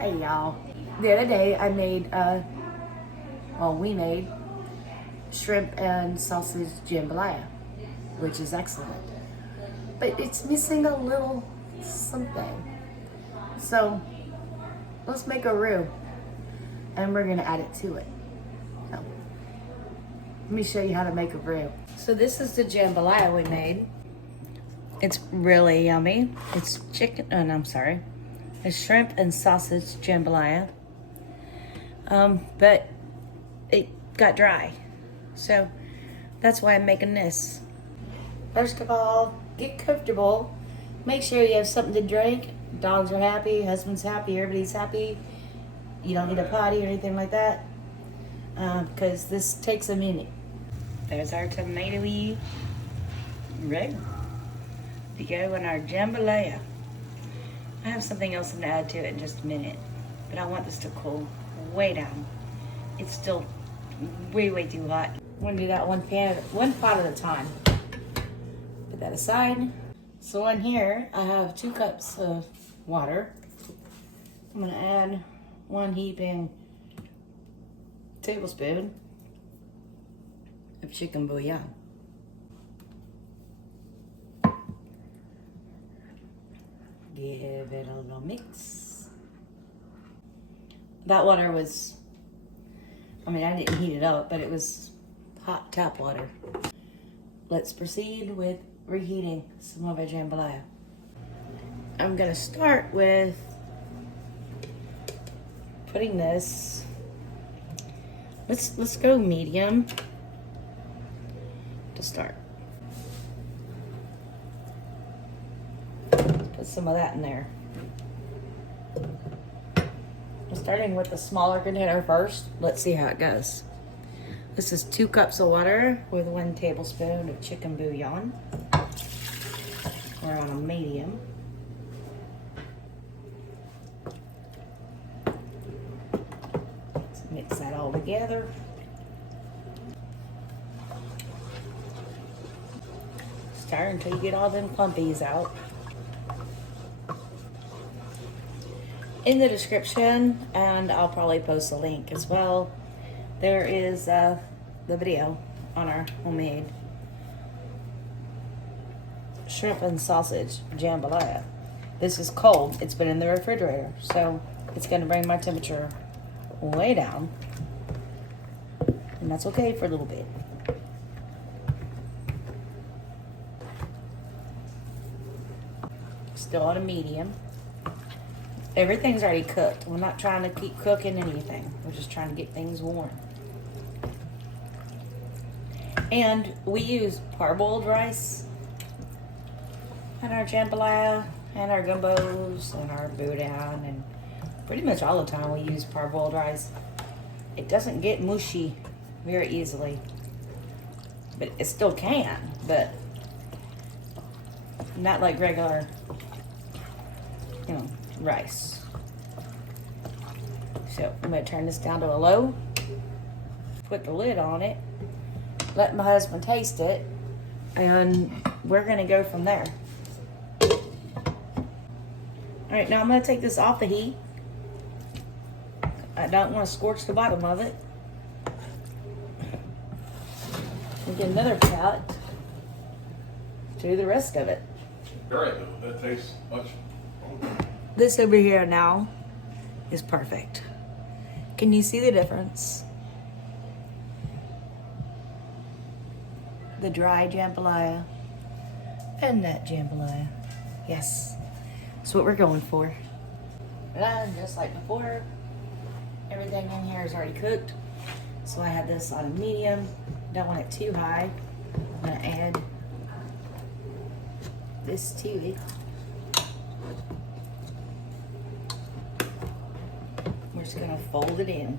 Hey y'all. The other day I made, we made shrimp and sausage jambalaya, which is excellent. But it's missing a little something. So let's make a roux and we're gonna add it to it. So let me show you how to make a roux. So this is the jambalaya we made. It's really yummy. It's it's shrimp and sausage jambalaya. But it got dry. So that's why I'm making this. First of all, get comfortable. Make sure you have something to drink. Dogs are happy, husband's happy, everybody's happy. You don't need a potty or anything like that. Because this takes a minute. There's our tomatoey roux to go in our jambalaya. I have something else to add to it in just a minute, but I want this to cool way down. It's still way too hot. I'm gonna do that one pot at a time. Put that aside. So in here, I have 2 cups of water. I'm gonna add 1 heaping tablespoon of chicken bouillon. Give it a little mix. That water was, I didn't heat it up, but it was hot tap water. Let's proceed with reheating some of our jambalaya. I'm gonna start with putting this, let's go medium to start. Put some of that in there. I'm starting with the smaller container first. Let's see how it goes. This is 2 cups of water with 1 tablespoon of chicken bouillon. We're on a medium. Let's mix that all together. Stir until you get all them clumpies out. In the description, and I'll probably post a link as well, there is the video on our homemade shrimp and sausage jambalaya. This is cold. It's been in the refrigerator, so it's going to bring my temperature way down, and that's okay for a little bit. Still on a medium. Everything's already cooked. We're not trying to keep cooking anything. We're just trying to get things warm. And we use parboiled rice in our jambalaya and our gumbos and our boudin, and pretty much all the time we use parboiled rice. It doesn't get mushy very easily, but it still can, but not like regular, rice. So I'm going to turn this down to a low, put the lid on it, let my husband taste it, and we're going to go from there. Alright, now I'm going to take this off the heat. I don't want to scorch the bottom of it. And get another pot to do the rest of it. Alright, that tastes much. This over here now is perfect. Can you see the difference? The dry jambalaya and that jambalaya. Yes, that's what we're going for. And just like before, everything in here is already cooked. So I have this on a medium. Don't want it too high. I'm gonna add this to it. We're just gonna fold it in.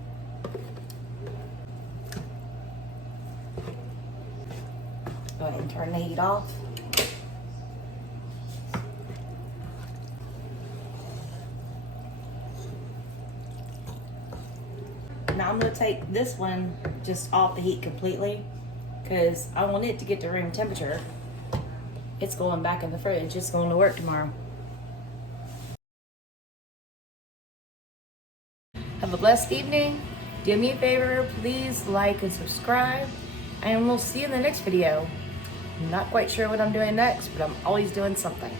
Go ahead and turn the heat off. Now I'm gonna take this one just off the heat completely because I want it to get to room temperature. It's going back in the fridge. It's going to work tomorrow. Have a blessed evening. Do me a favor, please like and subscribe, and we'll see you in the next video. I'm not quite sure what I'm doing next, but I'm always doing something.